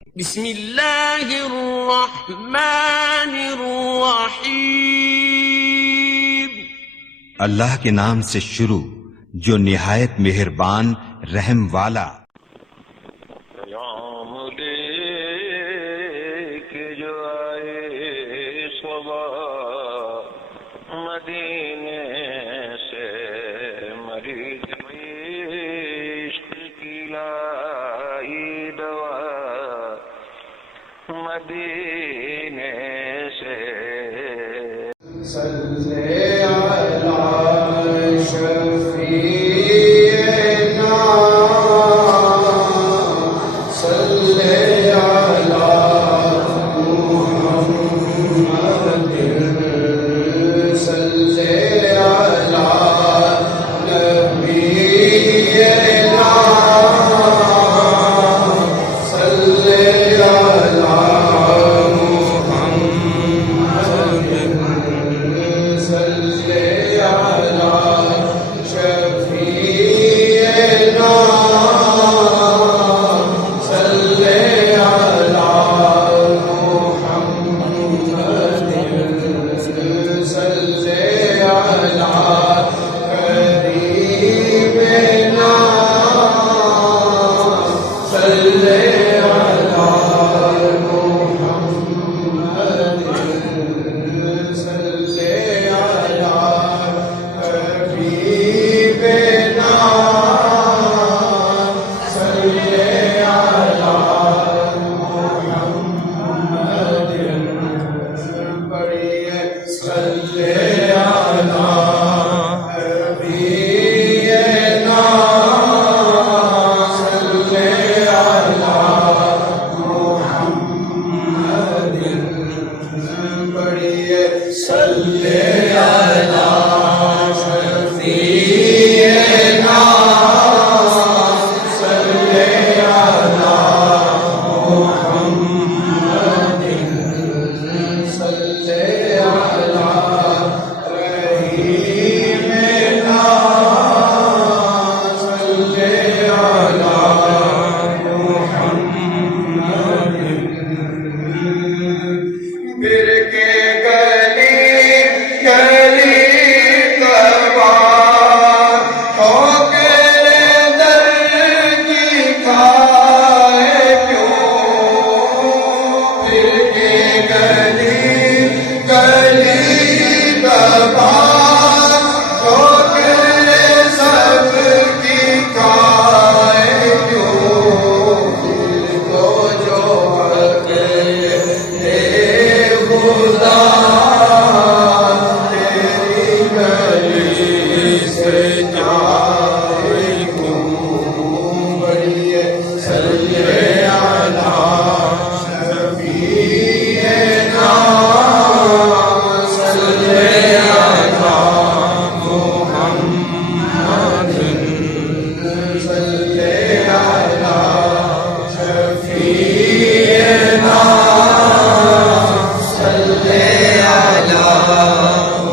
बिस्मिल्लाहिर्रहमानिर्रहीम। अल्लाह के नाम से शुरू जो निहायत मेहरबान रहम वाला। जो आए सुबह मदीने से मरीज इश्क की लाई दवा मदीने से। सल्ले अला शफीना सल्ले अला मुहम्मद सल्ले अला नबीना सल्ले अला मुहम्मद सल्ले अला शफीना सल्ले अला मुहम्मद सल्ले अला करीमना सल्ले अला मुहम्मद सल्ले अला हबीबना सल्ले अला मुहम्मद पढ़िए सल्ले अला हबीबना सल्ले अला मुहम्मद पढ़िए सल्ले अला शफीना सल्ले अला मुहम्मद सल्ले अला रहीमना सल्ले अला मुहम्मद। फिर के गली गली तबार ठोकर दर की खाए क्यों। फिर के गली गली तबार ठोकर सबकी खाए क्यों। दिल को जो हक दे खुदा तेरी गली से जाए क्यों। बढ़िए सल्ले अला शफीना सल्ले अला मुहम्मद सल्ले अला शफीना सल्ले अला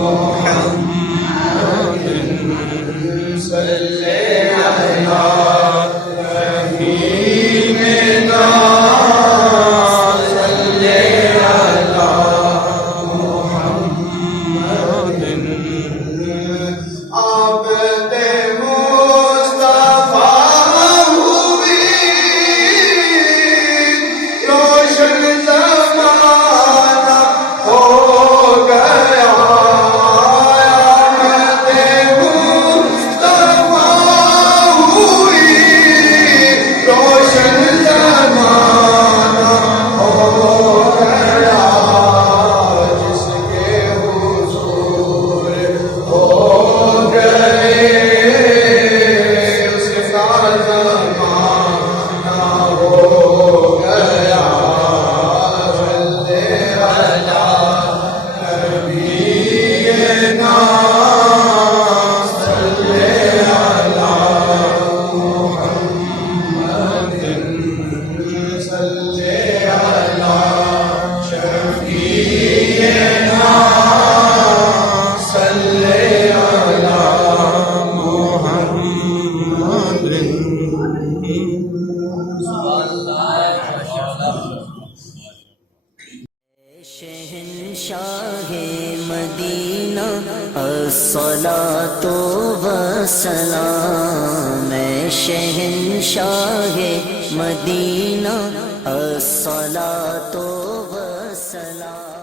मुहम्मद सल्ले अला रहीमना सल्ले अला मुहम्मद। आबद मुस्तफा हुई रोशन ज़माना हो गया। आमद मुस्तफा हुई रोशन ज़माना हो गया। जिसके हुजूर हो गए उसका ज़माना हो गया। सल्ले अला नबीना सल्ले अला मुहम्मद सल्ले अला शफीना सल्ले अला मुहम्मद। शाहे मदीना अस्सलातो वस्सलाम, शहंशाहे मदीना अस्सलातो वस्सलाम।